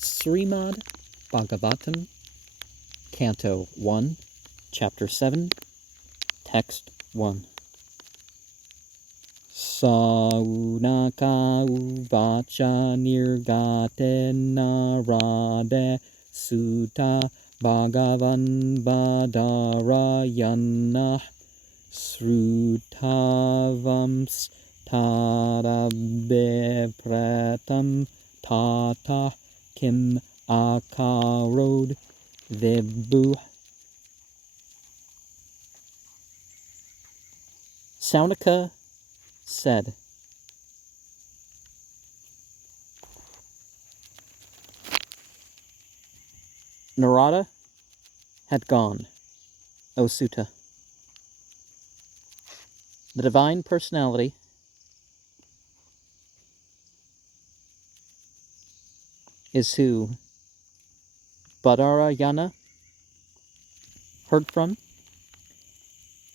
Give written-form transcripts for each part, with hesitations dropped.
Srimad Bhagavatam, Canto 1, Chapter 7, Text 1. Saunaka uvacha nirgate narade sutta bhagavan badarayana srutavams tadabe pratam tata kim akarod vibhu. Saunaka said, Narada had gone, O Sutta. The Divine Personality is who Badarayana heard from,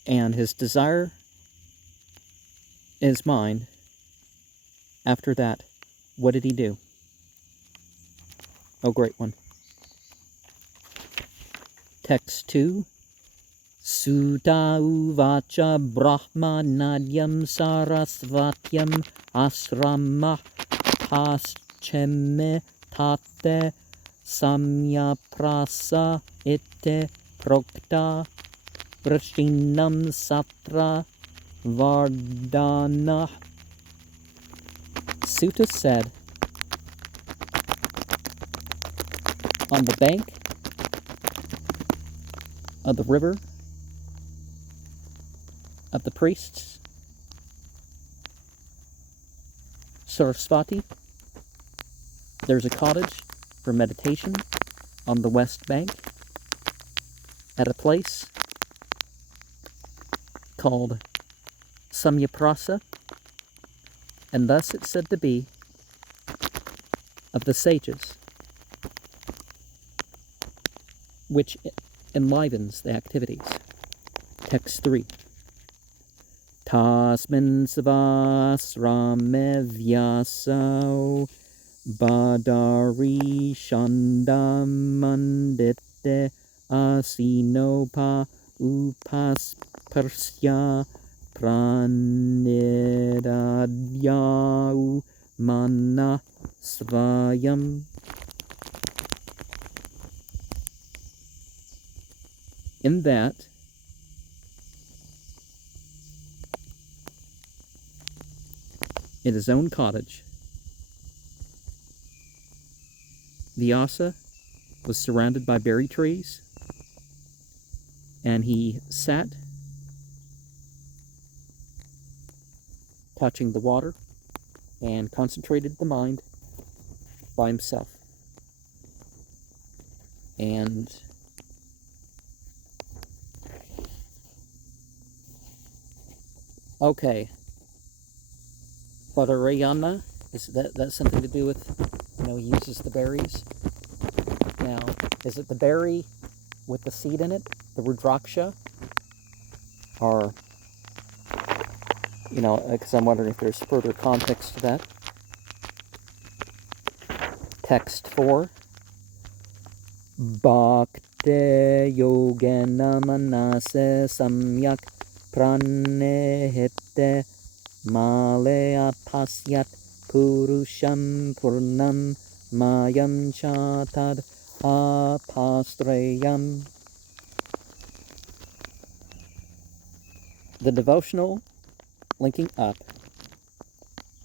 and his desire in his mind. After that, what did he do? Oh, great one. Text 2. Sutta uvacha brahma nadyam sarasvatyam asrama pascheme tate samyaprasa ite prokta prashinam satra vardana. Sutta said, on the bank of the river of the priests, Sarasvati, there's a cottage for meditation on the west bank at a place called Samyaprasa, and thus it's said to be of the sages, which enlivens the activities. Text 3. Tasmin savasrame vyasau badari shandamandite asinopa upasparsya pranidadhyau mana svayam. In that, in his own cottage, Vyasa was surrounded by berry trees, and he sat touching the water and concentrated the mind by himself. And okay, Badarayana, is that's something to do with, he uses the berries? Now, is it the berry with the seed in it, the Rudraksha? Or, because I'm wondering if there's further context to that. Text 4. Bhakte yogena manase samyak pranehete malaya pasyat purusham purnam mayam chatad apastrayam. The devotional linking up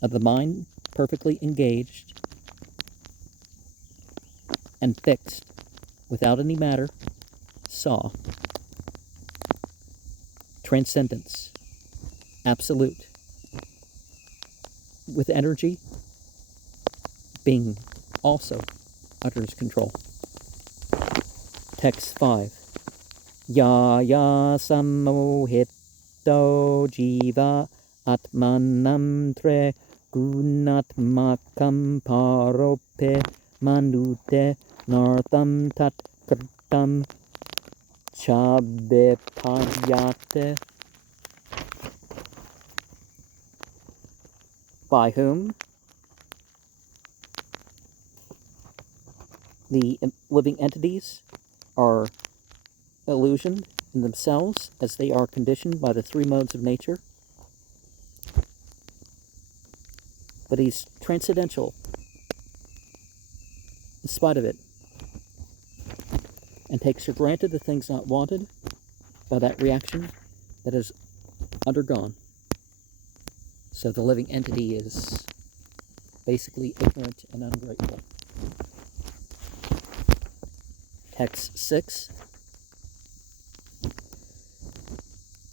of the mind perfectly engaged and fixed without any matter saw transcendence, absolute, with energy being also utters control. Text 5. Yaya samohito jiva atmanam tre gunatmakam parope manute nartham tat kritam chabepayate. By whom The living entities are illusioned in themselves as they are conditioned by the three modes of nature. But he's transcendental in spite of it, and takes for granted the things not wanted by that reaction that is undergone. So the living entity is basically ignorant and ungrateful. Text 6.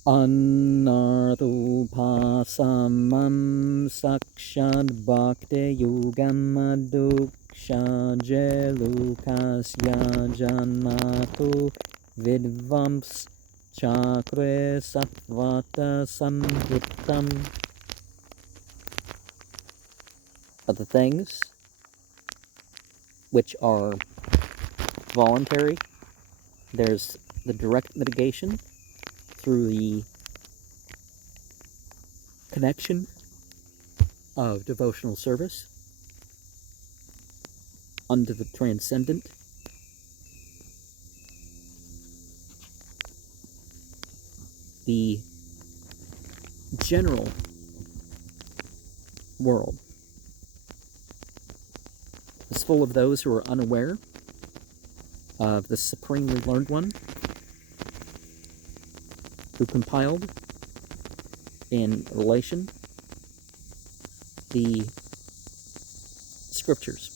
Anarthopasamam sakshad bhakti yogam adukshajilukasya janato vidvams chakre satvata samhritam. Of the things which are voluntary, there's the direct mitigation through the connection of devotional service unto the transcendent. The general world is full of those who are unaware of the supremely learned one who compiled in relation the scriptures.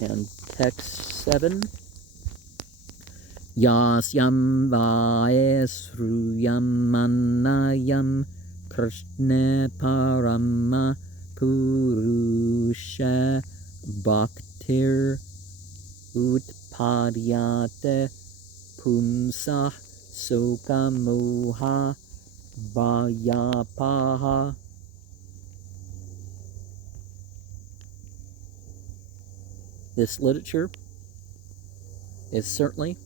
And text 7. Yasyam vaesruyam manayam krishna parama purusha bhaktir utpadyate pumsah soka moha bhayapaha. This literature is certainly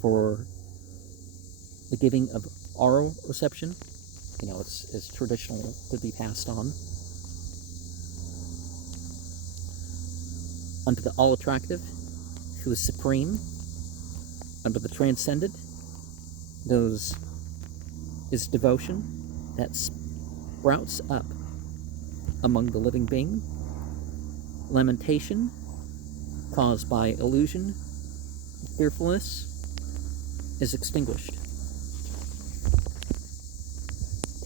for the giving of oral reception. You know, it's traditional to be passed on unto the all-attractive, who is supreme, unto the transcendent, those is devotion that sprouts up among the living being. Lamentation caused by illusion, fearfulness, is extinguished.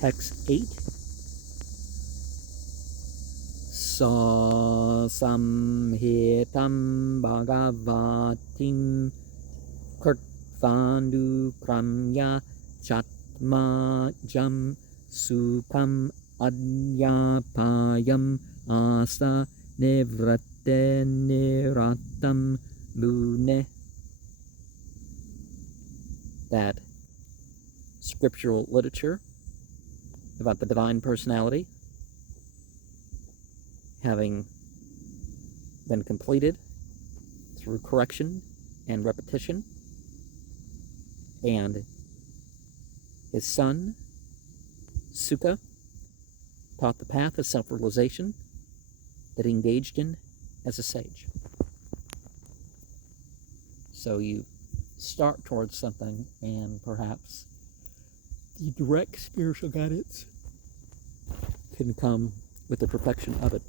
Text 8. Samhitam Bhagavatim Kirtvandu Kramya Chatmajam Sukam Adyapayam Asa Nivrate Niratam Mune. That scriptural literature about the divine personality, having been completed through correction and repetition, and his son, Sukha, taught the path of self-realization that he engaged in as a sage. So you start towards something, and perhaps the direct spiritual guidance can come with the perfection of it.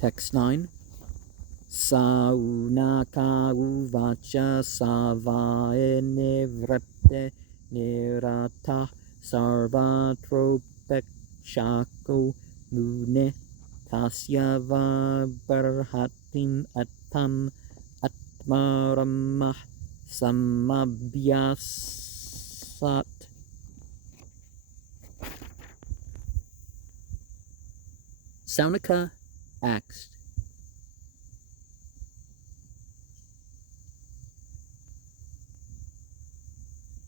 Text 9. Saunaka uvacha savae nivrate nirata sarvatropekshako mune tasyava barhatim atam atmaramah samabhyasat. Saunaka asked,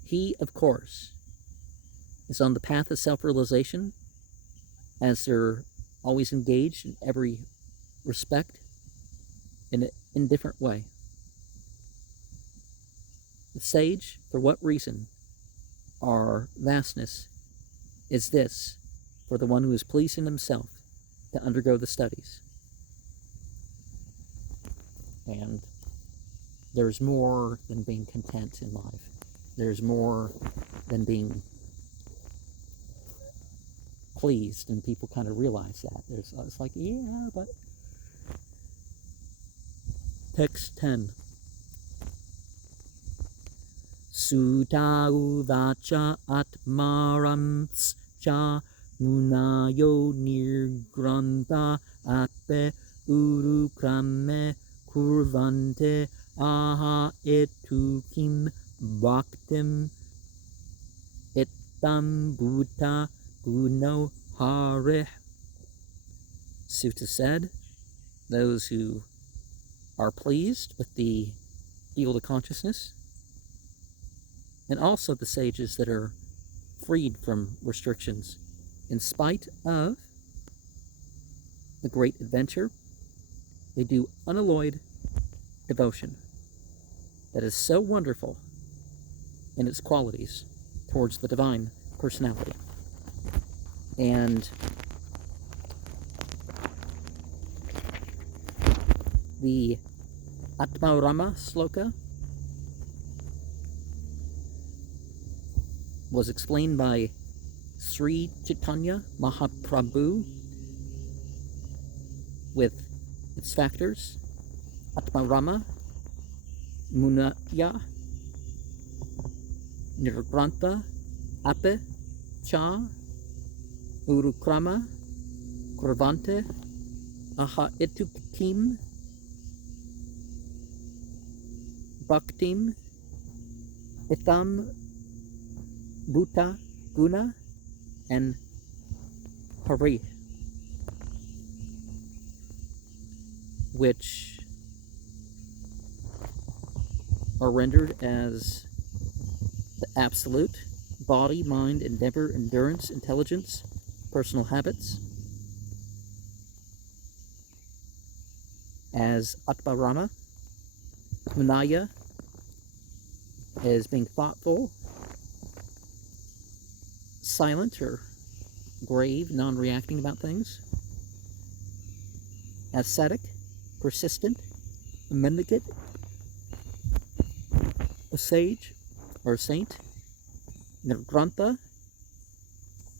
he, of course, is on the path of self-realization, as they're always engaged in every respect in an indifferent way. The sage, for what reason? Our vastness is this: for the one who is pleased in himself to undergo the studies. And there's more than being content in life. There's more than being pleased, and people kind of realize that. It's like, yeah, but... Text 10. Sutta uvacha atmarams-cha munayo nirgranta ape urukrame kurvante aha etukim bhaktim etam bhuta guno hareh. Sutta said, those who are pleased with the field of consciousness, and also the sages that are freed from restrictions in spite of the great adventure, they do unalloyed devotion that is so wonderful in its qualities towards the divine personality. And the Atmarama sloka was explained by Sri Chaitanya Mahaprabhu with its factors: Atmarama, Munaya, Nirgranta, Ape, Cha, Urukrama, Kurvante, Aha Etukim, Bhaktim, Itham, Bhuta, Guna, and Hari, which are rendered as the absolute body, mind, endeavor, endurance, intelligence, personal habits, as Atmarama, Munaya, as being thoughtful, silent or grave, non-reacting about things, ascetic, persistent, a mendicant, a sage or a saint. Nirgranta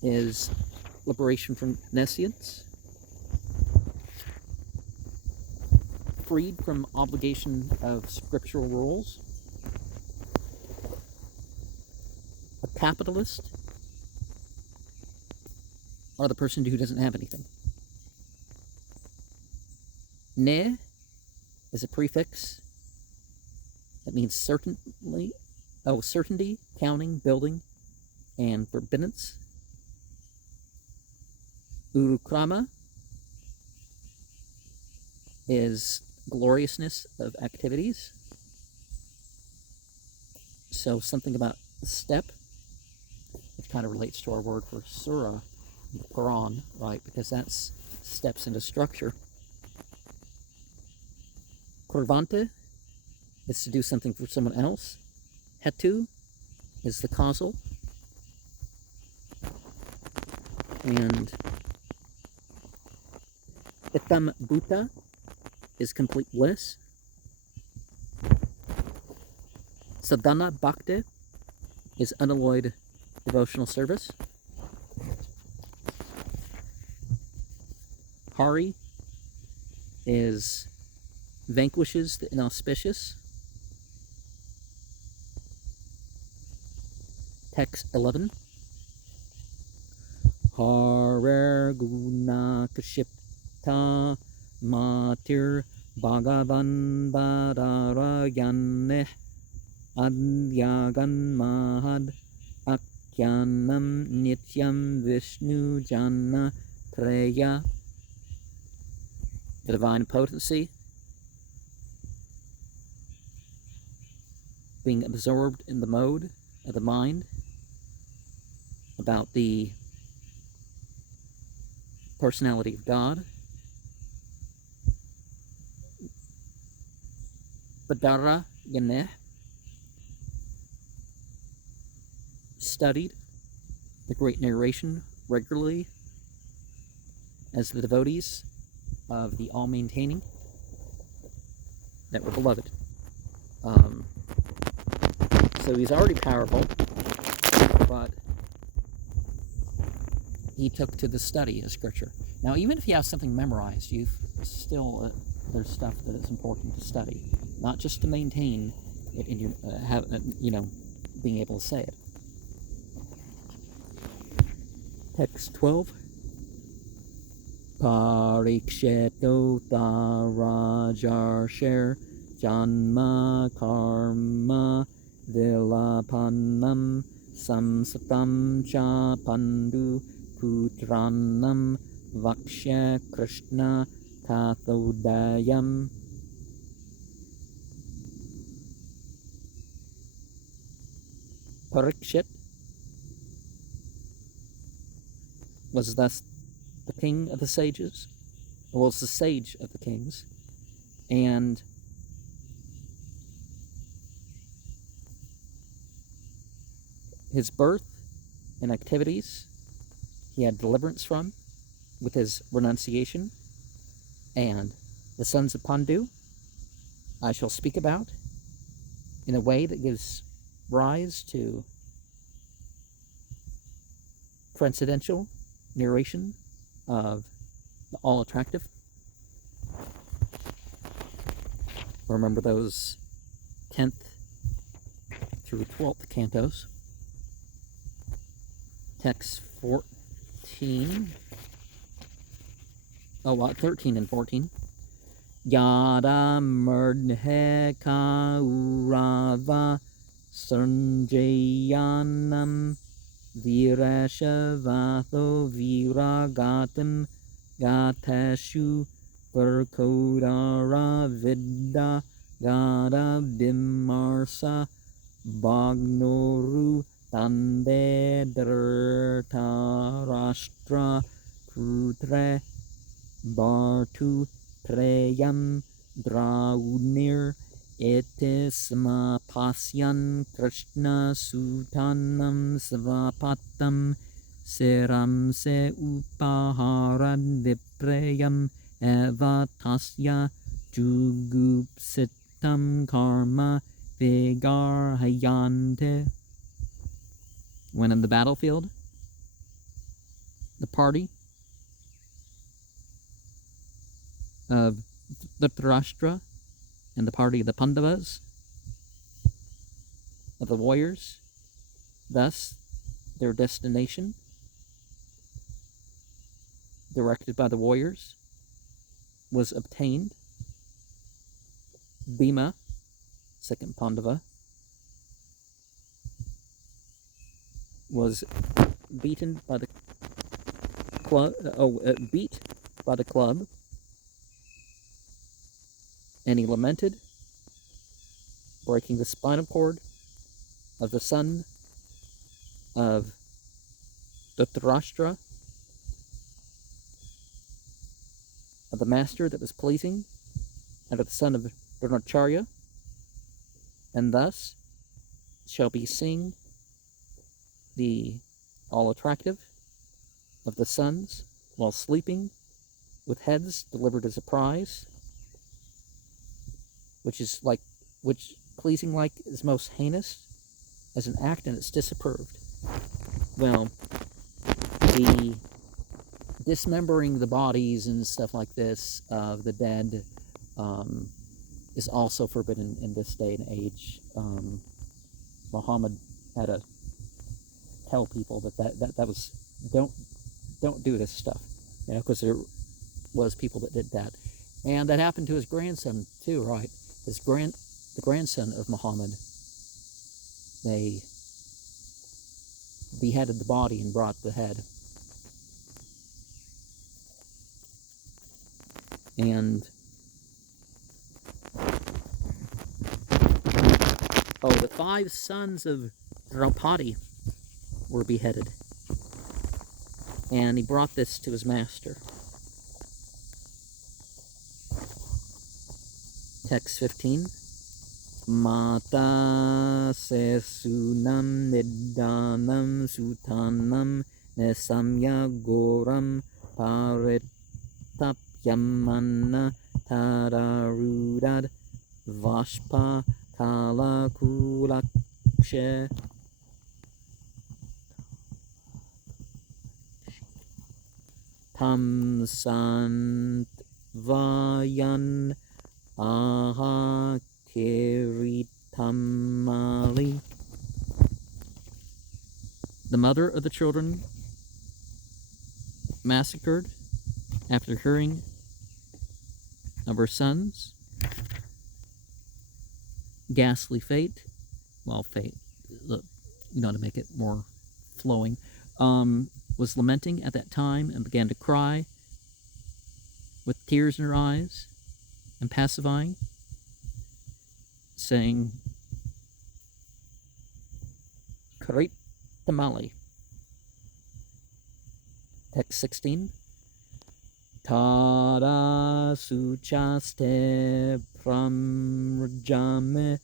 is liberation from nescience, freed from obligation of scriptural rules, a capitalist, or the person who doesn't have anything. Ne is a prefix that means certainty, counting, building, and forbiddance. Urukrama is gloriousness of activities. So something about the step, which kind of relates to our word for surah, in the Quran, right? Because that's steps into structure. Kurvante is to do something for someone else. Hetu is the causal. And Itam Bhuta is complete bliss. Sadhana Bhakti is unalloyed devotional service. Hari is vanquishes the inauspicious. Text 11. Harer guna kashipta matir bhagavan badarayaneh adyagan mahad akyanam nityam vishnu jana treya. The divine potency being absorbed in the mode of the mind, about the personality of God. Badara Yaneh, studied the great narration regularly as the devotees of the all-maintaining that were beloved. So he's already powerful, but he took to the study of Scripture. Now, even if you have something memorized, you've still there's stuff that is important to study, not just to maintain it in your being able to say it. Text 12. Pariksheto Rajarsher Janma Karma Vilapannam Samsatam Cha Pandu Putranam Vaksha Krishna Kathodayam. Parikshit was thus the king of the sages, or was the sage of the kings, and his birth and activities he had deliverance from with his renunciation, and the sons of Pandu I shall speak about in a way that gives rise to transcendental narration of the all-attractive. Remember those 10th through 12th cantos. Text 13 and 14. Yada murdhe kaurava sanjayanam virashavato viragatam gatashu varkodara vidya gada bimarsa bagnoru tande dhritarashtra putre bartu treyam draunir etisma pasyan krishna sutanam svapatam seram se upaharan viprayam eva tasya jugupsitam karma vigarhayante. When in the battlefield, the party of Dhritarashtra and the party of the Pandavas, of the warriors, thus their destination, directed by the warriors, was obtained. Bhima, second Pandava, was beaten by the club, beat by the club, and he lamented, breaking the spinal cord of the son of Dhritarashtra, of the master that was pleasing, and of the son of Dronacharya, and thus shall be seen the all-attractive of the sons while sleeping, with heads delivered as a prize, which pleasing like is most heinous as an act, and it's disapproved. Well, the dismembering the bodies and stuff like this of the dead is also forbidden in this day and age. Muhammad had to tell people that was don't do this stuff, because there was people that did that, and that happened to his grandson too, right? The grandson of Muhammad, they beheaded the body and brought the head. And the 5 sons of Draupadi were beheaded, and he brought this to his master. Text 15. Mata se sunam nidanam sutanam nesamya goram tapyamanna tadarudad vashpa kalakulakshe tam santvayan aha kiritamali. The mother of the children massacred after hearing of her son's ghastly fate, look, to make it more flowing, was lamenting at that time and began to cry with tears in her eyes and pacifying, saying, Karit Tamali. Text 16. Tada suchaste pramrajame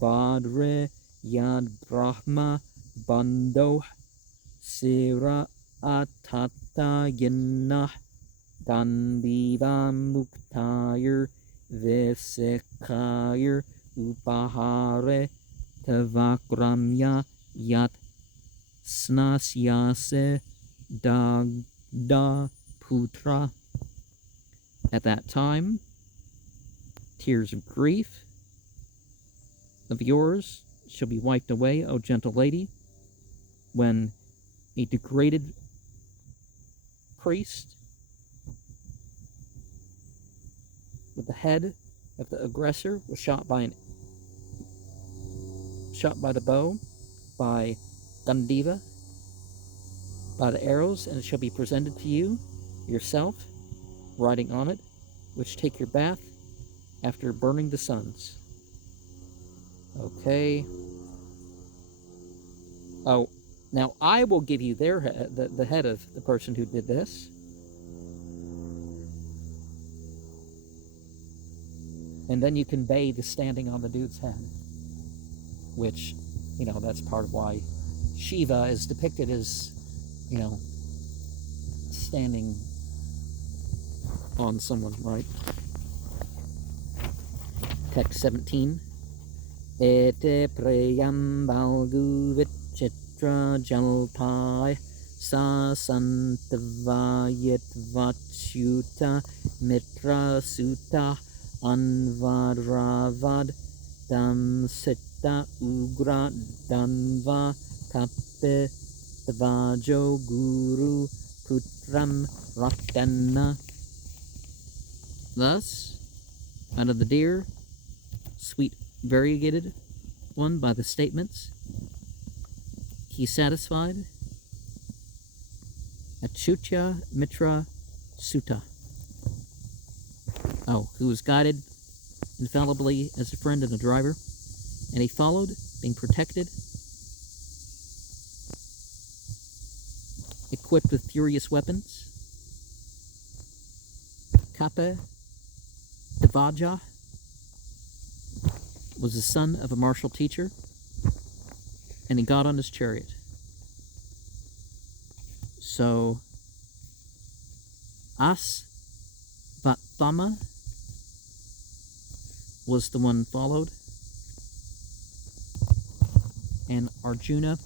badre yad brahma bando sira atata yinah dandiva muktayir vesekayir upahare tavakramya yat snasyase dagda putra. At that time, tears of grief of yours shall be wiped away, O gentle lady, when a degraded priest with the head of the aggressor was shot by the bow by Gandiva, by the arrows, and it shall be presented to you yourself, riding on it, which take your bath after burning the suns. Okay. Oh, now I will give you their head, the head of the person who did this. And then you can bathe standing on the dude's head. Which, that's part of why Shiva is depicted as, standing on someone, right? Text 17. Ete preyam balgu vichitra jalpai sa santavayet vachyuta mitra sutta anvadravad dam sita ugra danva kape tavajo guru putram ratanna. Thus, out of the dear, sweet, variegated one by the statements, he satisfied Achutya Mitra Sutta, who was guided infallibly as a friend and a driver, and he followed, being protected, equipped with furious weapons. Kape Devaja was the son of a martial teacher, and he got on his chariot. So, Asvatthama was the one followed, and Arjuna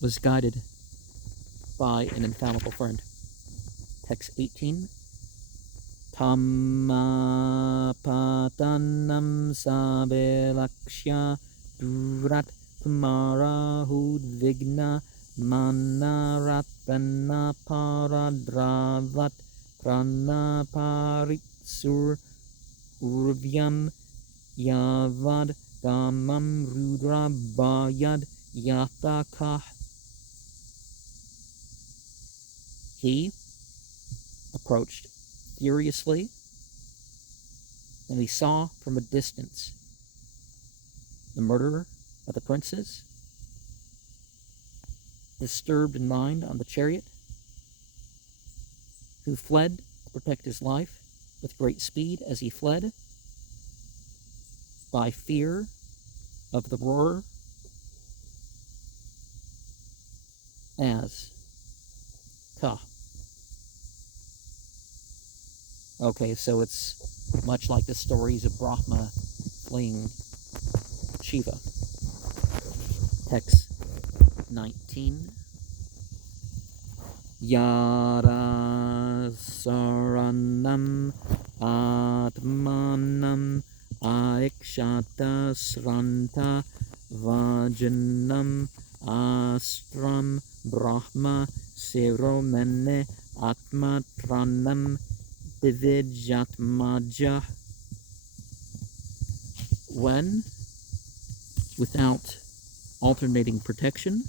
was guided by an infallible friend. Text 18. Tammapatanam sabelakshya durat pumarahud vigna manaratana paradravat pranaparitsur urvyam yavad damam rudra bayad yatakah. He approached furiously, and he saw from a distance the murderer of the princes, disturbed in mind on the chariot, who fled to protect his life with great speed as he fled, by fear of the roar, as Ka. Okay, so it's much like the stories of Brahma fleeing Shiva. Text 19. Yara saranam atmanam aikshata sranta vajanam astram brahma siromene atmatranam divijatmaja. When, without alternating protection,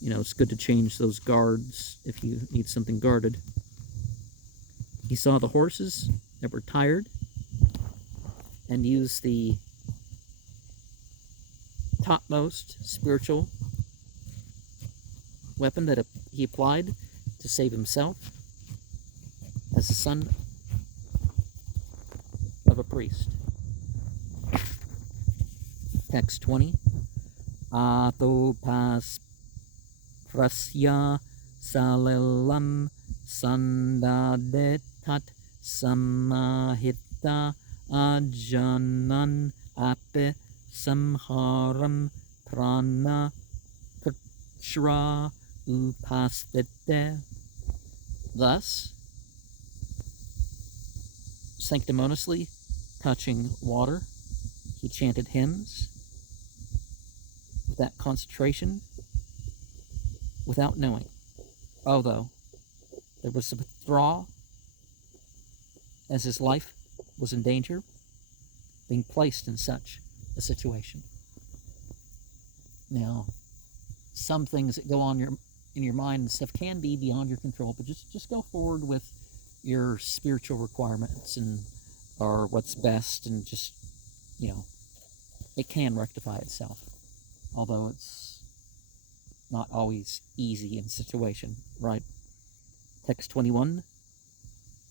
it's good to change those guards if you need something guarded. He saw the horses that were tired and used the topmost spiritual weapon that he applied to save himself as the son of a priest. Text 20. Atopas prasya salilam sandadetat samahita ajanan ape samharam prana kachra upastite. Thus, sanctimoniously touching water, he chanted hymns with that concentration without knowing. Although there was a withdrawal as his life was in danger, being placed in such a situation. Now, some things that go on in your mind and stuff can be beyond your control, but just go forward with your spiritual requirements or what's best, and just, it can rectify itself, although it's not always easy in a situation, right? Text 21.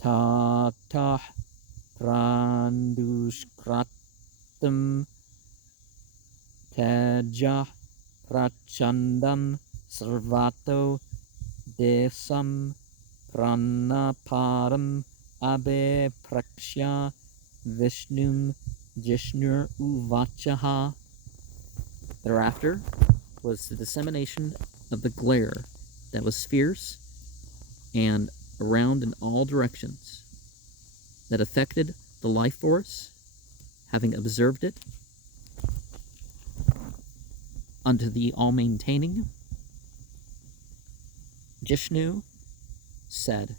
Tatah prandushkratam teja prachandam sarvato desam pranaparam abe prakshya vishnum jishnur uvachaha. Thereafter was the dissemination of the glare that was fierce and around in all directions, that affected the life force, having observed it, unto the all-maintaining. Jishnu said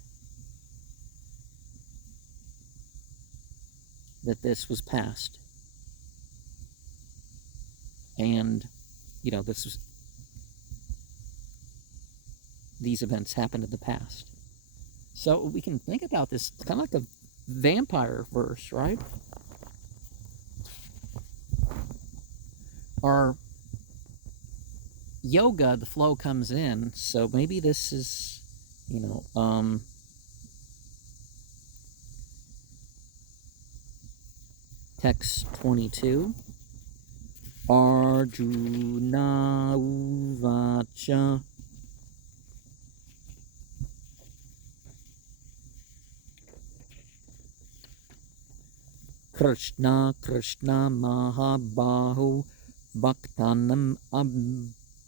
that this was past, and these events happened in the past. So we can think about this kind of like a vampire verse, right? Or yoga, the flow comes in, so maybe this is, text 22. Arjuna uvacha Krishna Mahabahu Bhaktanam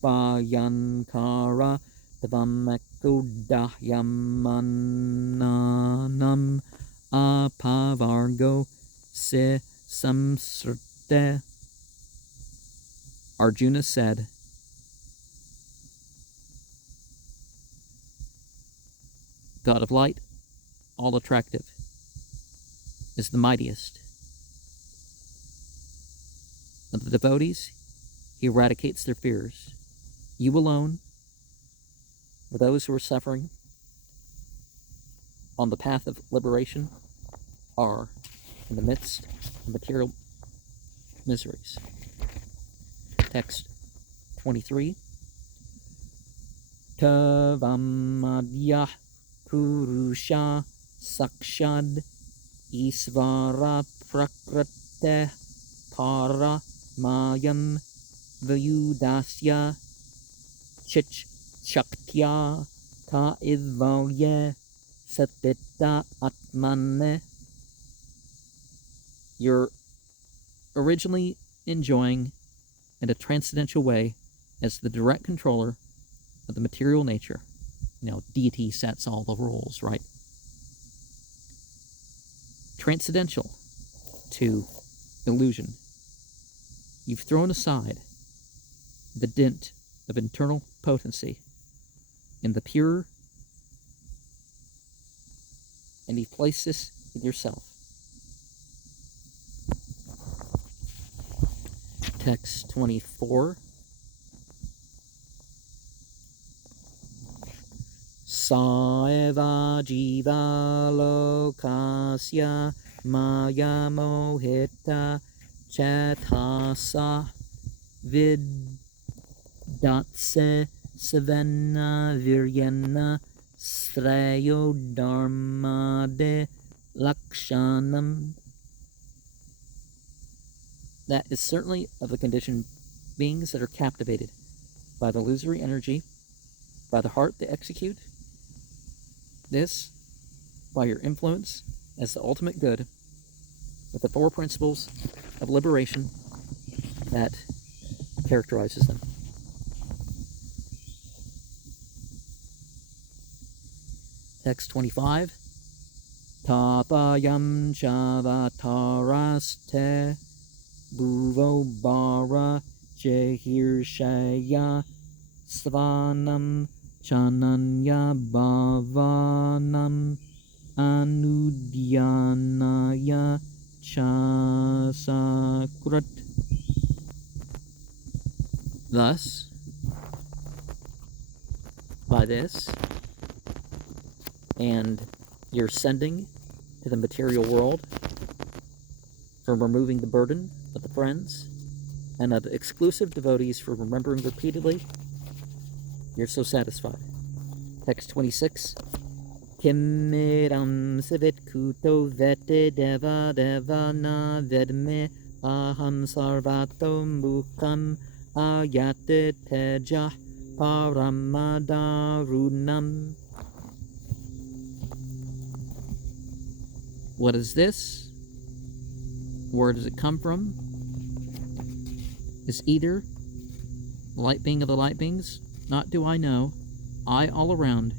Abhayankara Tvamekudayamananam Apavargo Se Samsrte. Arjuna said, God of light, all attractive, is the mightiest of the devotees. He eradicates their fears. You alone, for those who are suffering on the path of liberation, are in the midst of material miseries. Text 23. Tavamadya Purusha Sakshad Isvara Prakrate Para Mayam Vyudasya Chich Shaktya Ta Idvalye Satita Atmane. You're originally enjoying in a transcendental way as the direct controller of the material nature. Deity sets all the rules, right? Transcendental to illusion. You've thrown aside the dint of internal potency in the pure, and you've placed this in yourself. Text 24. Saeva jiva lokasya maya mohita chetasa vidatse savena viryana sreyo dharma de lakshanam. That is certainly of the conditioned beings that are captivated by the illusory energy, by the heart they execute this, by your influence as the ultimate good, with the four principles of liberation that characterizes them. Text 25. Tapayam chavataraste bhuvo bara jehirshaya svanam chananya bhavanam anudyanaya chasakrat. Thus, by this, and your sending to the material world from removing the burden of the friends and of exclusive devotees for remembering repeatedly, you're so satisfied. Text 26. Kimmiram sivit kuto vete deva deva na vedme aham sarvato mukham ayate teja paramadarunam. What is this? Where does it come from? Is either the light being of the light beings? Not do I know. I all around.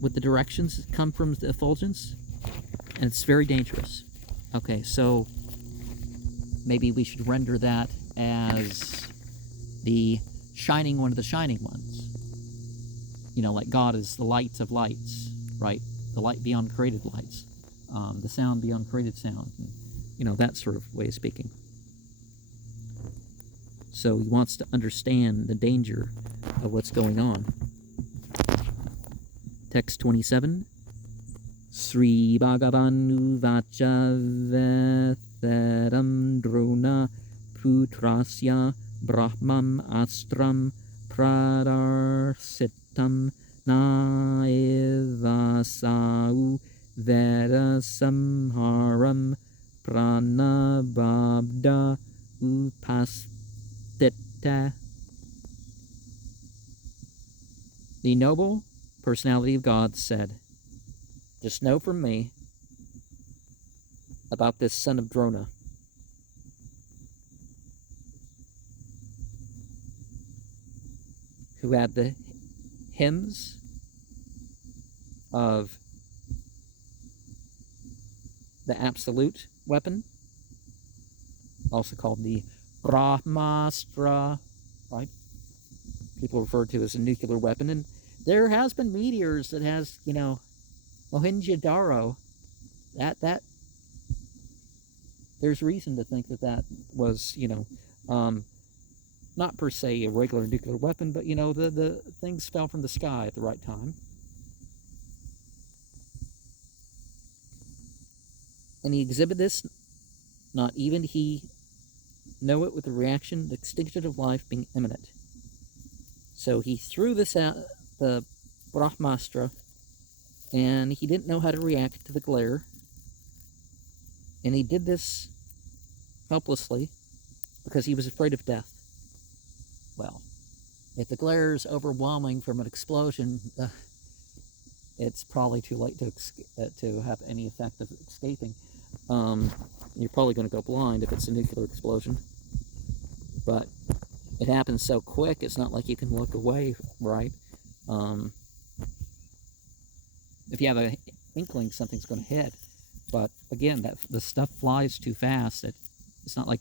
With the directions that come from the effulgence, and it's very dangerous. Okay, so maybe we should render that as the shining one of the shining ones. Like God is the light of lights, right? The light beyond created lights, the sound beyond created sound, and, that sort of way of speaking. So he wants to understand the danger of what's going on. Text 27. Sri Bhagavan Uvacha Vetheram Drona Putrasya Brahmam Astram Pradarsitam Naevasau Veda Samharam Pranababda Upastita. The noble personality of God said, just know from me about this son of Drona, who had the hymns of the absolute weapon, also called the Brahmastra, right? People refer to as a nuclear weapon, and there has been meteors that has, Mohenjo-Daro. That there's reason to think that was, not per se a regular nuclear weapon, but the things fell from the sky at the right time. And he exhibited this, not even he know it with the reaction, the extinction of life being imminent. So he threw this out, the Brahmastra, and he didn't know how to react to the glare. And he did this helplessly because he was afraid of death. Well, if the glare is overwhelming from an explosion, it's probably too late to have any effect of escaping. You're probably going to go blind if it's a nuclear explosion. But it happens so quick, it's not like you can look away, right? If you have an inkling something's going to hit. But again, the stuff flies too fast that it's not like,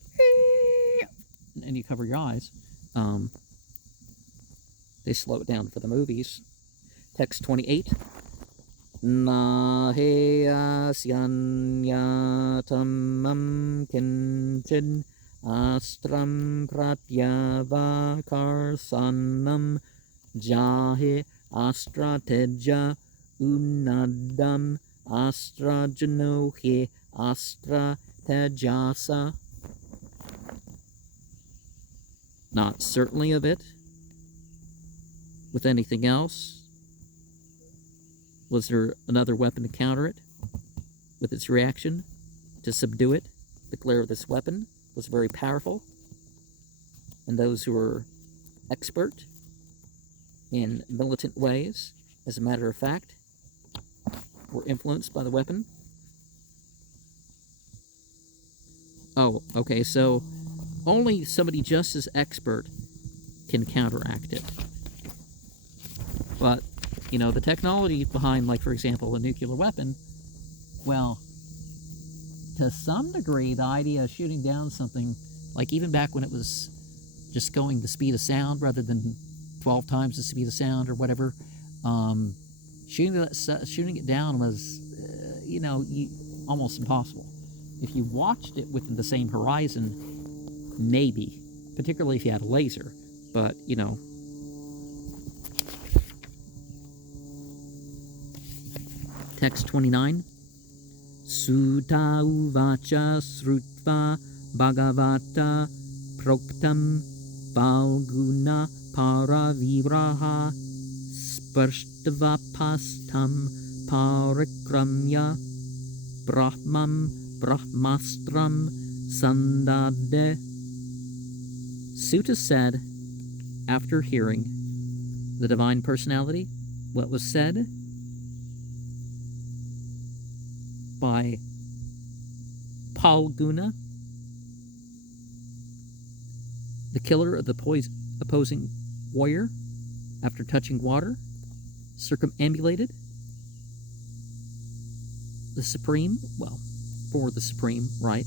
and you cover your eyes. They slow it down for the movies. Text 28. Na he asyanyatamam kinchin astram pratyavakarsanam jahe astrateja unadam astrajanohe astratejasa. Not certainly of it. With anything else? Was there another weapon to counter it? With its reaction? To subdue it? The glare of this weapon was very powerful. And those who were expert in militant ways, as a matter of fact, were influenced by the weapon. Oh, okay, so only somebody just as expert can counteract it. But, you know, the technology behind, like, for example, a nuclear weapon, well, to some degree, the idea of shooting down something, like even back when it was just going the speed of sound rather than 12 times the speed of sound or whatever, shooting it down was, almost impossible. If you watched it within the same horizon, maybe, particularly if you had a laser, but, Text 29. Sutta uvacha srutva bhagavata proktam falguna paraviraha sparshtva pastam parikramya brahmam brahmastram sandade. Sutta said, after hearing the Divine Personality, what was said by Palguna, the killer of the opposing warrior, after touching water, circumambulated the Supreme, for the Supreme, right?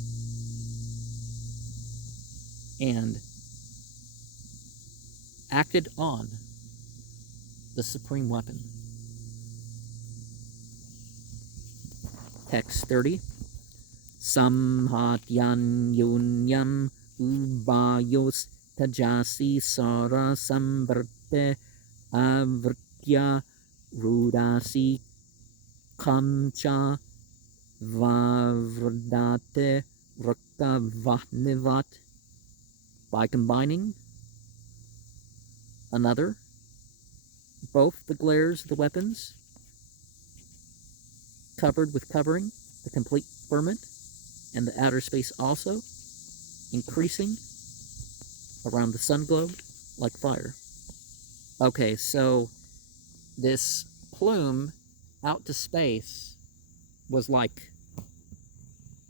And acted on the supreme weapon. Text 30. Samhatyan yunyam ubayos tajasi sara samvrte avrtya rudasi kamcha vavrdate rakta vahnivat. By combining both the glares of the weapons, covered with covering, the complete firmament, and the outer space also, increasing around the sun globe like fire. Okay, so this plume out to space was like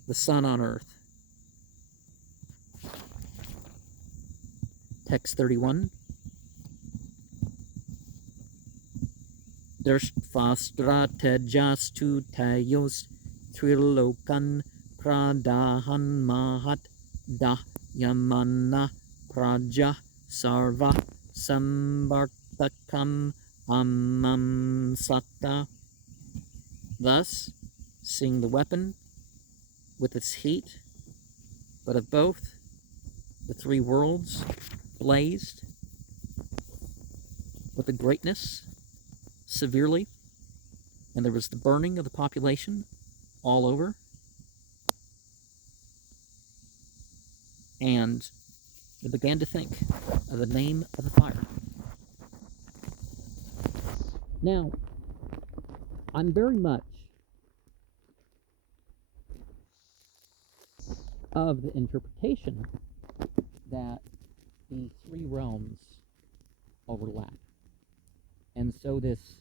the sun on Earth. Text 31. Drshtvastra tejastu tayos trilokan pradahan mahat dahyamana praja sarva sambartakam amam satta. Thus, seeing the weapon with its heat, but of both the three worlds blazed with a greatness severely, and there was the burning of the population all over, and they began to think of the name of the fire. Now, I'm very much of the interpretation that the three realms overlap. And so this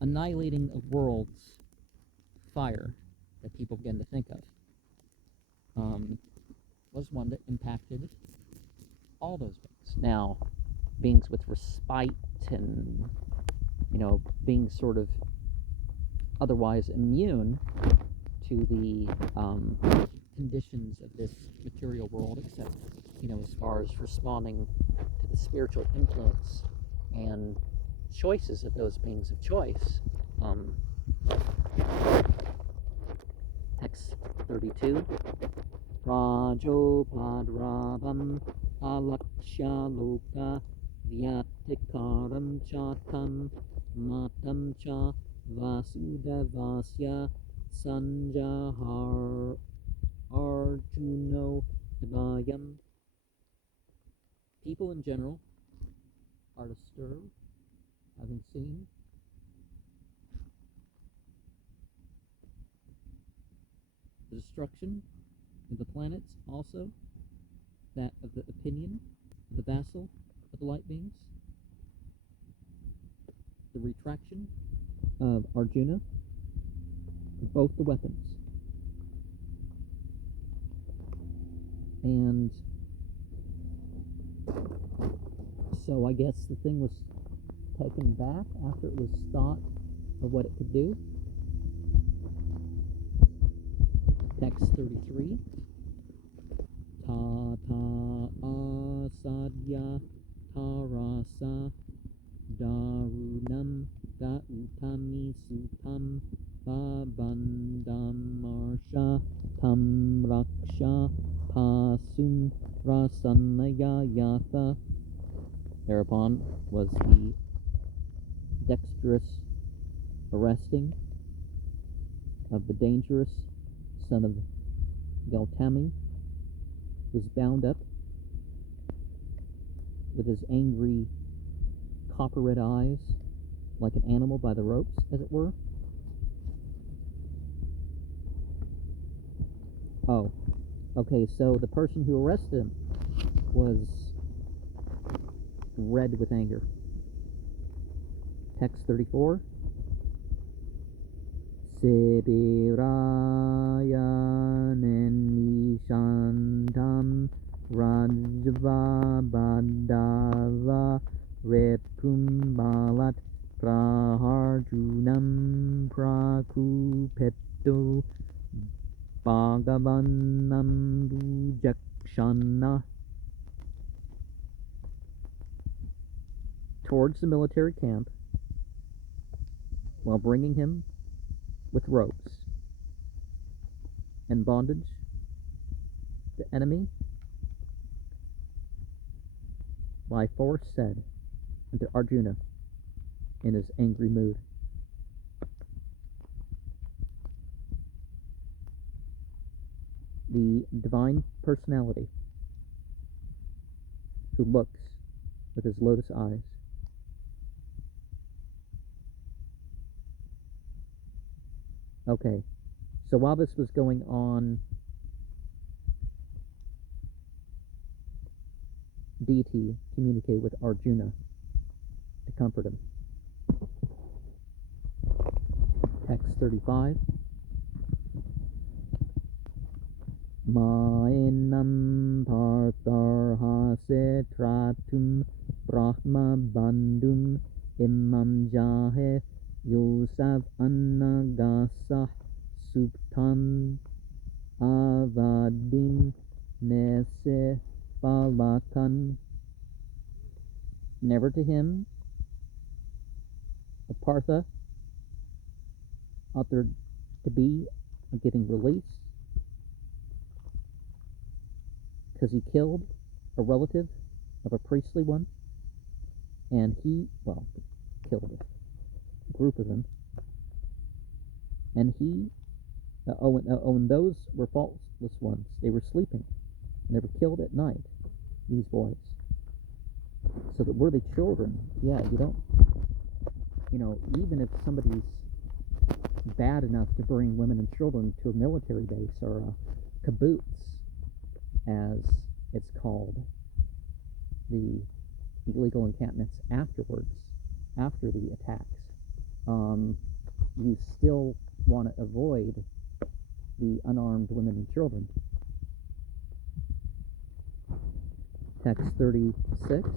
annihilating of worlds fire that people begin to think of was one that impacted all those beings. Now, beings with respite and, being sort of otherwise immune to the conditions of this material world, except, as far as responding to the spiritual influence and choices of those beings of choice. Text 32. Rajo Padravam Alakshya Loka Vyatikaram Chatam Matam Cha Vasudevasya Sanjahar Arjuno Devayam. People in general are disturbed, having seen the destruction of the planets, also that of the opinion of the vassal of the light beings, the retraction of Arjuna of both the weapons, and so I guess the thing was taken back after it was thought of what it could do. Text 33. Tata asadya tarasa darunam gautami sutam babandamarsha tam raksha pasum rasanaya yatha. Thereupon was the dexterous arresting of the dangerous son of Gautami, was bound up with his angry copper red eyes like an animal by the ropes, as it were. Oh, okay, so the person who arrested him was red with anger. Text 34. Sebirayanenishantam Rajva Badava Repumbalat Praharjunam Prakupeto Bhagavanam Bujakshana. Towards the military camp, while bringing him with ropes and bondage, the enemy by force said unto Arjuna in his angry mood, the divine personality who looks with his lotus eyes, okay, so while this was going on, deity communicated with Arjuna to comfort him. Text 35. Ma'enam partharhase tratum brahma bandum imam jahe Yosav Annagasah Subtan Avadin Nese Balakan. Never to him of Partha ought there to be a getting release, because he killed a relative of a priestly one, and he, killed a group of them, and he, and those were faultless ones. They were sleeping, and they were killed at night, these boys. So that were they children, you don't, even if somebody's bad enough to bring women and children to a military base or a kibbutz, as it's called, the illegal encampments afterwards, after the attacks you still want to avoid the unarmed women and children. Text 36.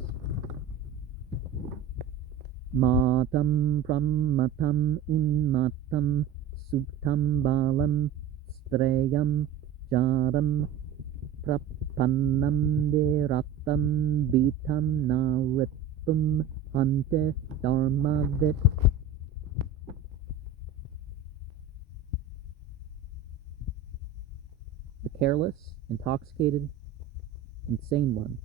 Matam pramatam unmatam suptam balam strayam jadam prapannam deratam bitam naripum hante dharmavit. The careless, intoxicated, insane ones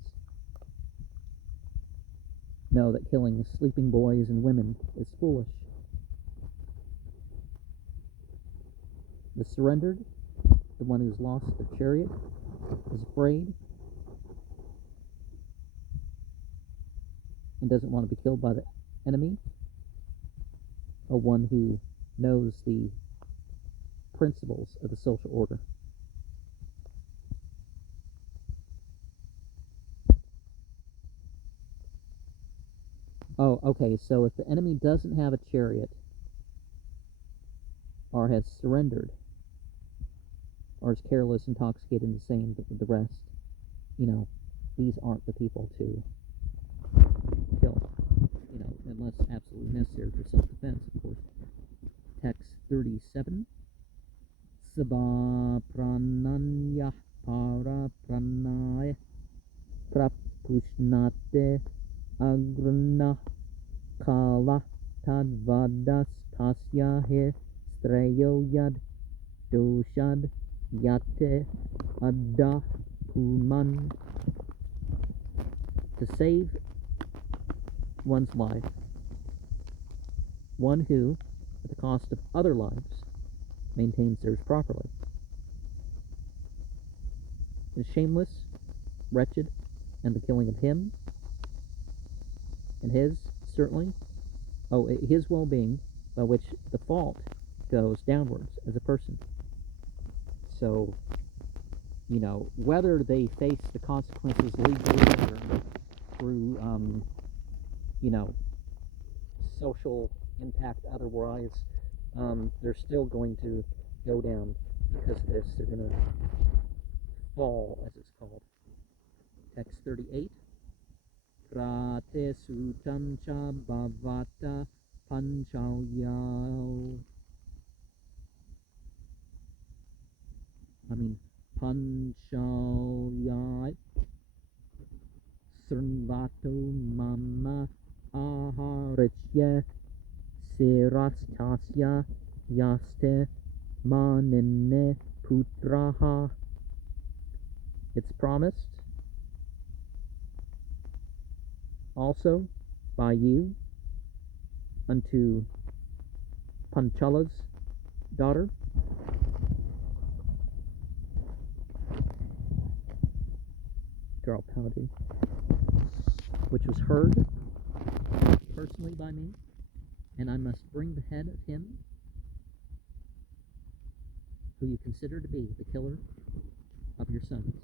know that killing sleeping boys and women is foolish. The surrendered, the one who's lost their chariot, is afraid and doesn't want to be killed by the enemy, or one who knows the principles of the social order. Oh, okay, so if the enemy doesn't have a chariot, or has surrendered, or is careless, intoxicated, insane, but with the rest, these aren't the people to kill, unless absolutely necessary for self-defense, of course. Text 37. Sabha prananya para pranaya prapushnate agrana kala tadvadas tasya he strayo yad doshad yate adda puman. To save one's life, one who, at the cost of other lives, maintains theirs properly, is shameless, wretched, and the killing of him and his, certainly, his well-being, by which the fault goes downwards as a person. So, whether they face the consequences legally or through, social impact otherwise, they're still going to go down because of this. They're going to fall, as it's called. Text 38. Prate sutam cha bhavata panchalyao. Panchalyai srnvato mama aharichya sirastasya yaste manine putraha. It's promised also by you unto Panchala's daughter, Draupadi, which was heard personally by me, and I must bring the head of him who you consider to be the killer of your sons.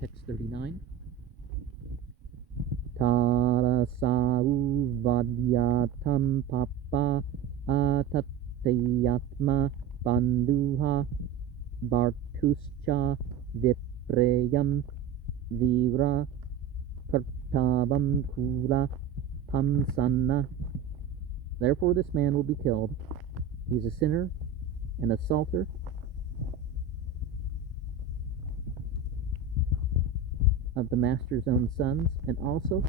Text 39. Tarasau vadyatam papa atatayatma bandhuha bhartuscha viprayam vira kartavam kula pamsanna. Therefore this man will be killed. He's a sinner, an assaulter, of the master's own sons, and also,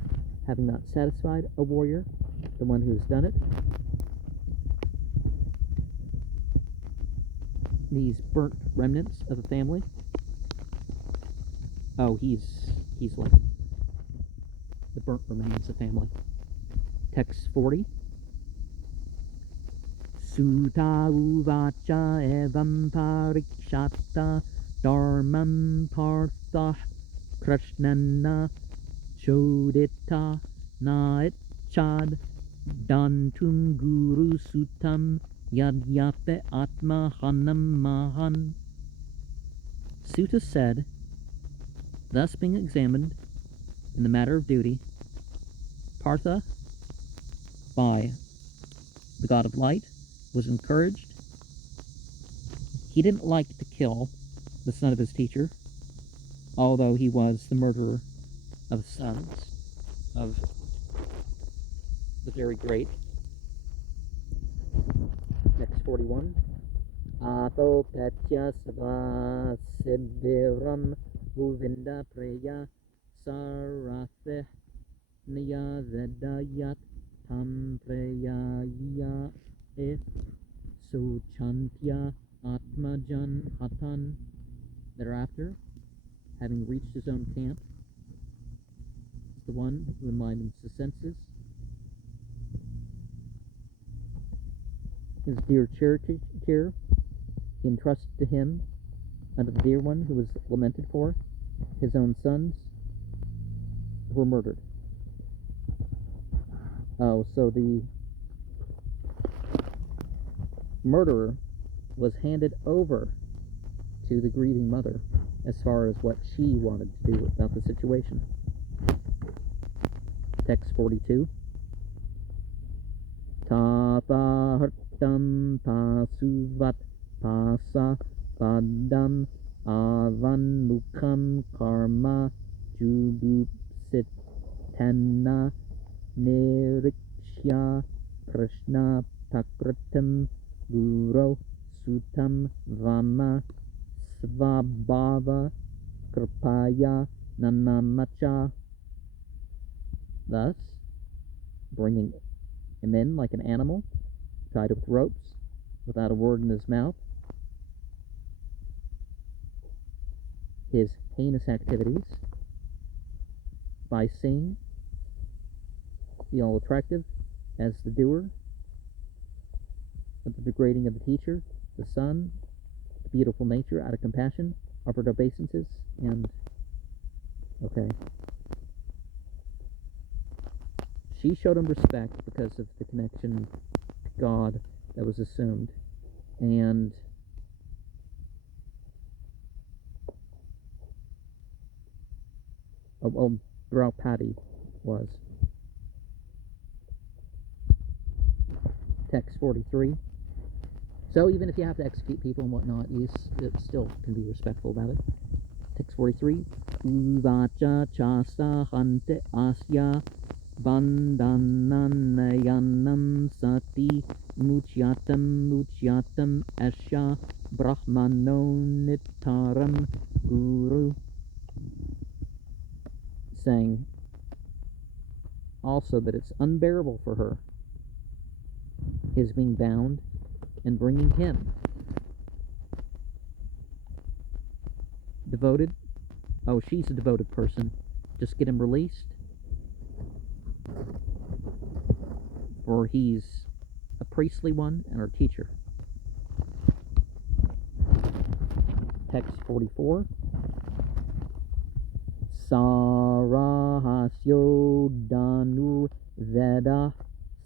having not satisfied a warrior, the one who's done it, these burnt remnants of a family. Oh, he's like the burnt remains of family. Text 40. Sutta uvacha evam parikshata dharmam partha krishnana chodita naitchad dantum guru sutam yadyape atma hanam mahan. Sutta said, thus being examined in the matter of duty, Partha, by the god of light, was encouraged. He didn't like to kill the son of his teacher, although he was the murderer of sons of the very great. Text 41. Ato petya sva sibiram uvinda preya saratheh niyazedayat tam preya if suchantya atmajan hatan. Thereafter, having reached his own camp, the one who enlightens the senses, his dear charity care, he entrusted to him, under the dear one who was lamented for, his own sons who were murdered. Oh, so the murderer was handed over to the grieving mother as far as what she wanted to do about the situation. Text 42. Tata hartam pasuvat pasa padam avan mukham karma jugupsit tanna nirikshya krishna pakritam guru sutam vama svabhava kripaya nanamacha. Thus, bringing him in like an animal, tied with ropes, without a word in his mouth, his heinous activities, by seeing the all-attractive as the doer of the degrading of the teacher, the son, the beautiful nature, out of compassion, offered obeisances, and, okay. She showed him respect because of the connection to God that was assumed. And Draupadi was. Text 43. So even if you have to execute people and whatnot, you still can be respectful about it. Text 43. Uvacha chasa hante asya bandhananayanam sati muchyatam asya brahmano nitaram guru. Saying also that it's unbearable for her, his being bound and bringing him devoted. Oh, she's a devoted person. Just get him released, for he's a priestly one and our teacher. Text 44. Sarahasyo danur veda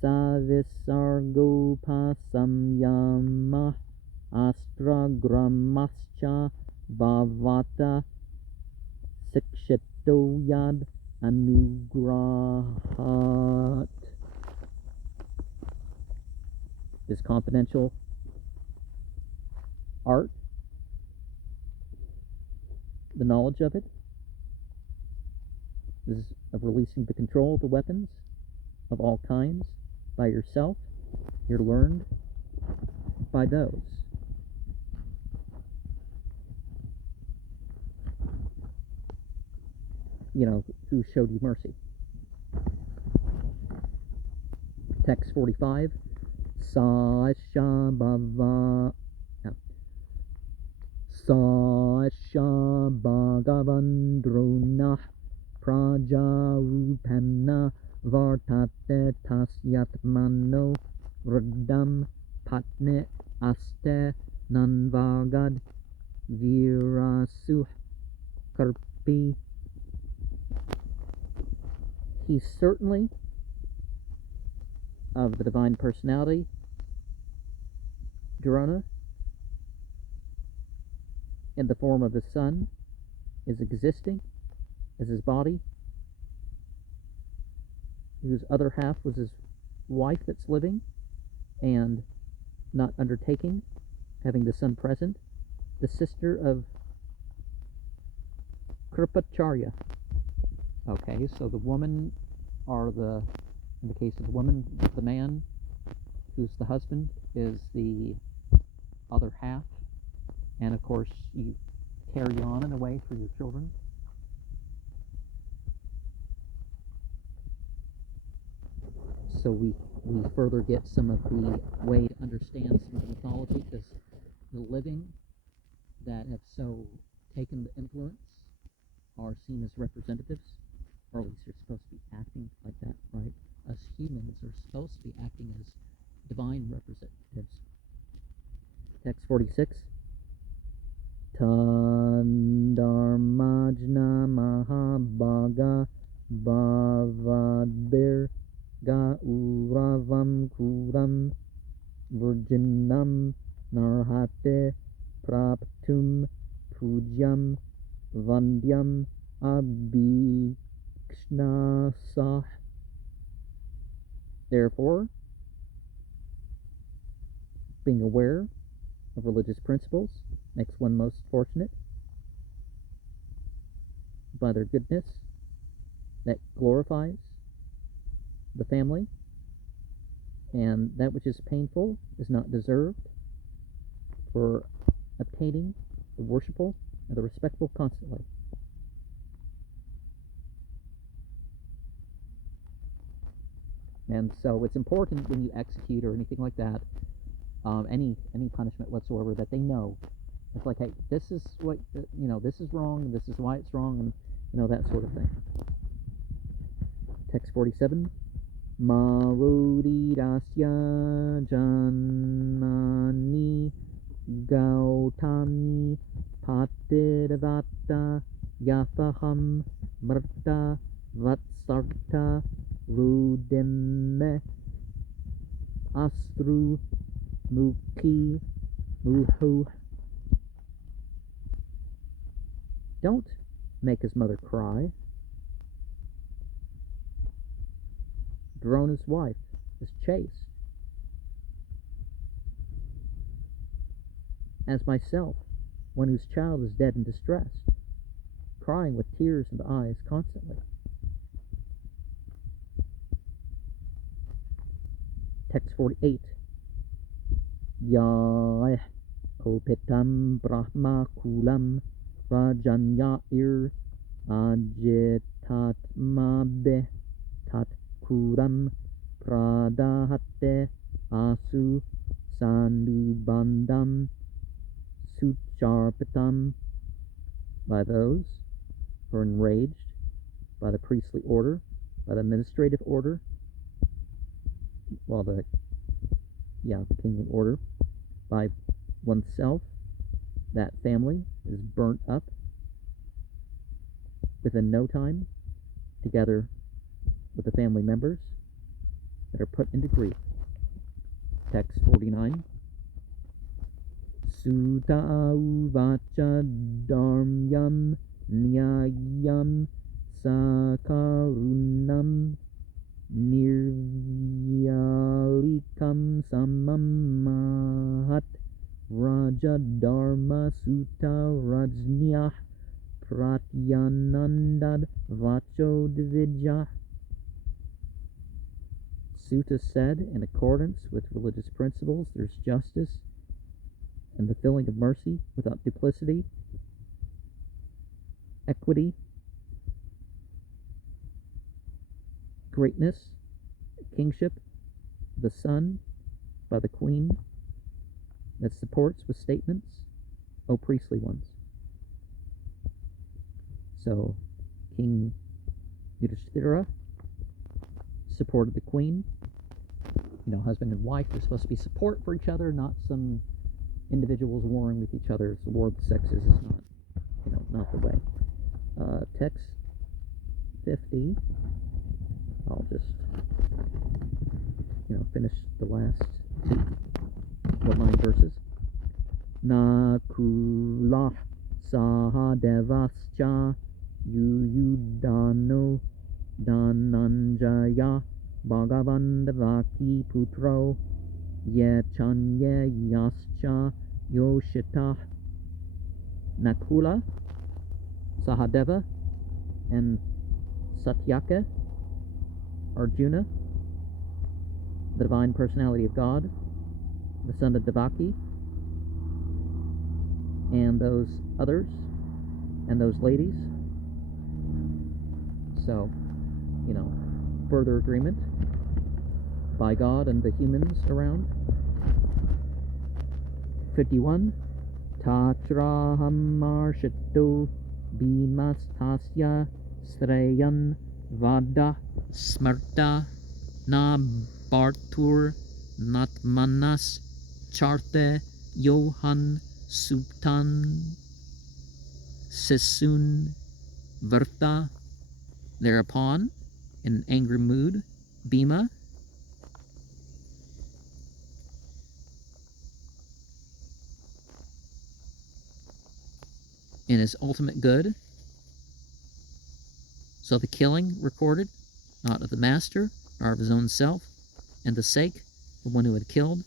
savisargopasamyama astragramascha bhavata sikshito yad anugrahat. This confidential art, the knowledge of it, is of releasing the control of the weapons of all kinds by yourself. You're learned by those. Who showed you mercy. Text 45. Sasha Bhagavandrona Prajarupanna Vartate Tasyatmano Vrdam Patne Aste Nanvagad Virasuh Karpi. He's certainly of the divine personality, Drona, in the form of his son, is existing as his body, whose other half was his wife that's living, and not undertaking, having the son present, the sister of Kripacharya. Okay, so the woman are in the case of the woman, the man who's the husband is the other half, and of course you carry on in a way for your children. So we further get some of the way to understand some of the mythology, because the living that have so taken the influence are seen as representatives, or at least they're supposed to be acting like that, right? Us humans are supposed to be acting as divine representatives. Text 46. Tandarmajna mahabhaga bhavadbir ga uravam kuram virginam narhate praptum pujyam vandyam abhikshnasah. Therefore, being aware of religious principles makes one most fortunate by their goodness that glorifies the family, and that which is painful is not deserved for obtaining the worshipful and the respectful constantly. And so it's important when you execute or anything like that, any punishment whatsoever, that they know. It's like, hey, this is what, this is wrong, this is why it's wrong, and, that sort of thing. Text 47. Marudirasya janani gautami patirvata yathaham mrta vatsarta rudemme astru mukhi muhu. Don't make his mother cry. Drona's wife is chaste, as myself, one whose child is dead and distressed, crying with tears in the eyes constantly. Text 48. Yah kopitam brahma kulam rajanyair ajitatmabe tat kuram pradahate asu sanubandam sucharpatam. By those who are enraged by the priestly order, by the administrative order, the kingly order, by oneself, that family is burnt up within no time, together with the family members that are put into grief. Text 49. Sutta uvacha dharmyam nyayam sakarunam nirvyalikam samamahat raja dharma sutta rajnyah pratyanandad vacho dvijah. Sutta said, in accordance with religious principles, there's justice and the feeling of mercy without duplicity, equity, greatness, kingship, the son by the queen, that supports with statements, O priestly ones. So, King Yudhishthira supported the queen. Husband and wife are supposed to be support for each other, not some individuals warring with each other. The war of the sexes is not the way. Text 50. I'll just, finish the last 9 verses. Na kulah sahadevascha yuyudano dananjaya bhagavan devaki putro ye chanye yascha yoshita Nakula, Sahadeva, and Satyaka, Arjuna, the Divine Personality of God, the son of Devaki, and those others, and those ladies. So, further agreement by God and the humans around. 51. Tatrahamarshito Bhimastasya Sreyan Vada Smarta Na Bartur Natmanas Charte Johan Suptan Sisun Verta. Thereupon, in an angry mood, Bhima in his ultimate good, so the killing recorded, not of the master, nor of his own self, and the sake of one who had killed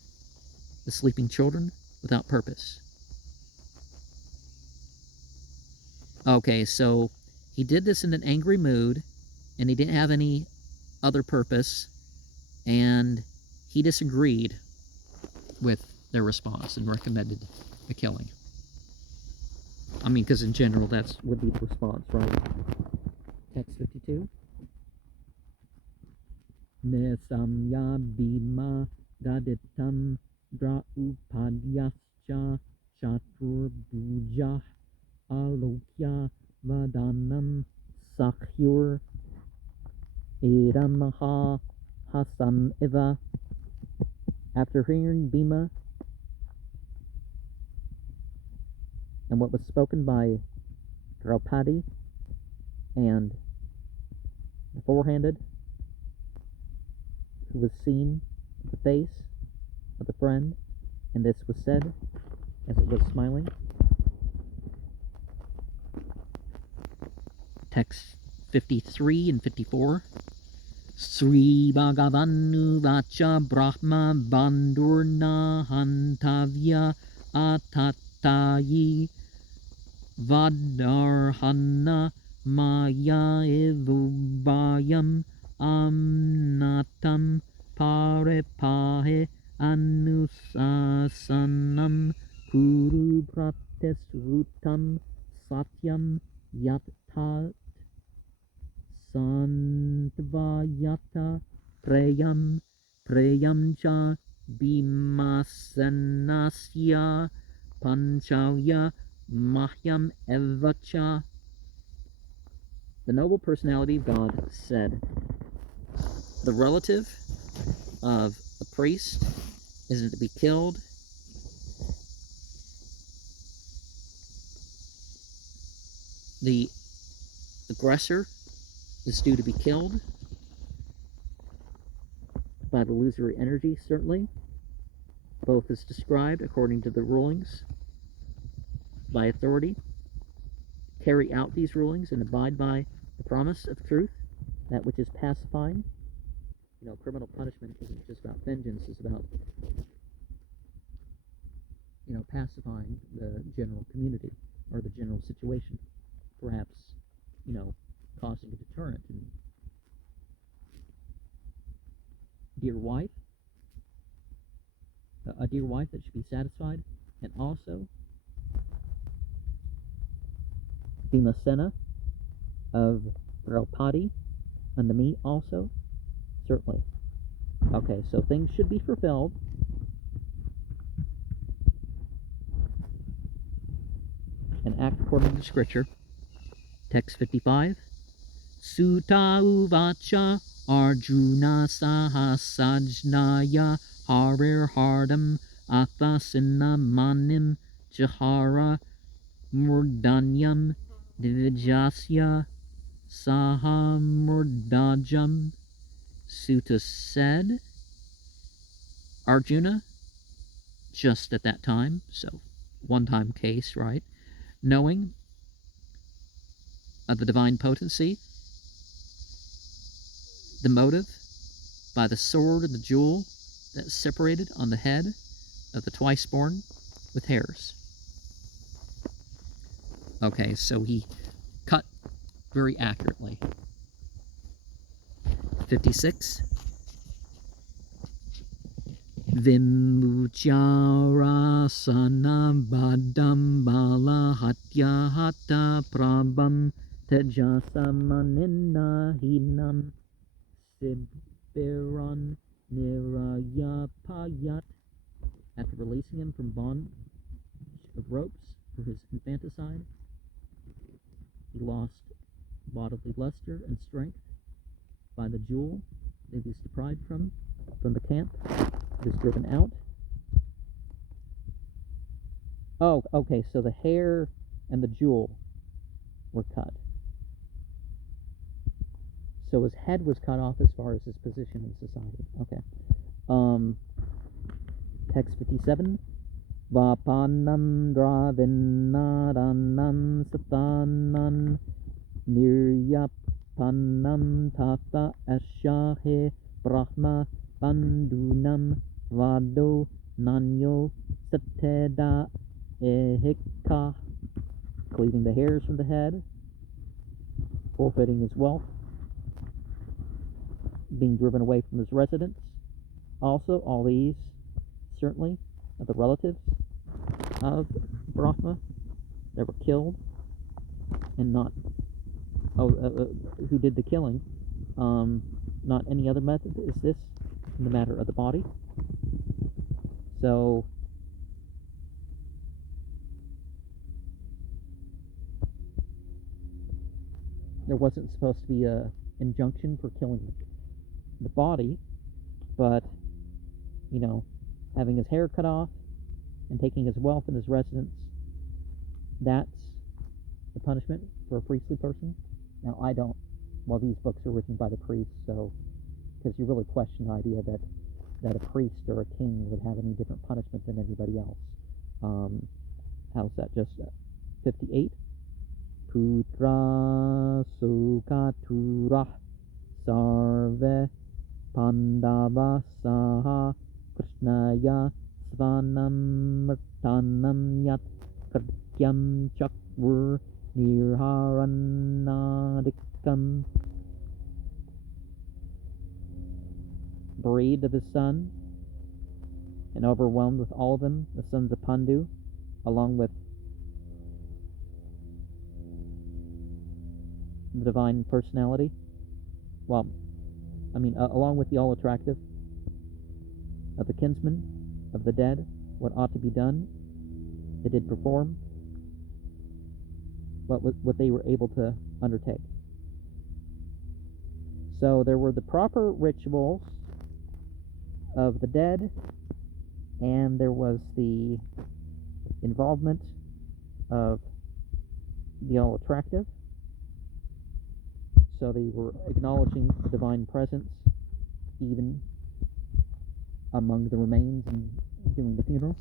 the sleeping children without purpose. Okay, so he did this in an angry mood, and he didn't have any other purpose, and he disagreed with their response and recommended the killing. I mean, because in general, that would be the response, right? Text 52. Nesamya bhima gaditam draupadyascha chatur bhujah alokya vadanam sakyur edamaha hasan eva. After hearing Bhima and what was spoken by Draupadi and the four-handed who was seen the face of the friend, and this was said as it was smiling. Text 53 and 54. Sri Bhagavanu Vacha Brahma Bandurna Hantavya Atatayi Vadarhana Maya Evubayam Amnatam Parepahe Anusasanam Kuru Pratesrutam Satyam Yatat Santvayata Preyam cha Bhimasanasya Panchalya Mahyam Evacha. The noble personality of God said, the relative of a priest isn't to be killed. The aggressor is due to be killed by the illusory energy, certainly. Both is described according to the rulings by authority. Carry out these rulings and abide by the promise of truth, that which is pacifying. Criminal punishment isn't just about vengeance, it's about, pacifying the general community or the general situation. Perhaps, causing a deterrent. And a dear wife that should be satisfied, and also Bhimasena of Draupadi and the me also, certainly. Okay, so things should be fulfilled. And act according to Scripture. Text 55. Sutta uvacha Arjuna sahasajnaya harir hardam athasina manim jahara murdanyam divijasya sahamurdajam. Sutta said, Arjuna, just at that time, so one-time case, right? Knowing of the divine potency, the motive by the sword and the jewel separated on the head of the twice-born with hairs. Okay, so he cut very accurately. 56. Vimuchara badam bala hatya hata prabam tejasamanina hinam sibiran nirayapayat. After releasing him from bond of ropes for his infanticide, he lost bodily luster and strength by the jewel that he was deprived from the camp. He was driven out. Oh, okay, so the hair and the jewel were cut. So his head was cut off as far as his position in society. Okay. Text 57. Vapanam dravinnadanam satanam niryapanam tata asyahe brahma bandunam vado nanyo sateda ehika. Cleaving the hairs from the head, forfeiting his wealth, being driven away from his residence. Also, all these certainly are the relatives of Brahma that were killed, and not who did the killing. Not any other method is this in the matter of the body. So there wasn't supposed to be a injunction for killing the body, but having his hair cut off and taking his wealth and his residence, that's the punishment for a priestly person. Now, these books are written by the priests, so, because you really question the idea that a priest or a king would have any different punishment than anybody else. How's that? Just 58. Putra sukatura sarve pandava saha krishnaya svanamrtanam yat kratyam chakvur nirharanadikam. Bereaved of his son and overwhelmed with all of them, the sons of Pandu, along with the divine personality, along with the all-attractive of the kinsmen of the dead, what ought to be done, they did perform what they were able to undertake. So there were the proper rituals of the dead, and there was the involvement of the all-attractive. So they were acknowledging the divine presence even among the remains and doing the funeral.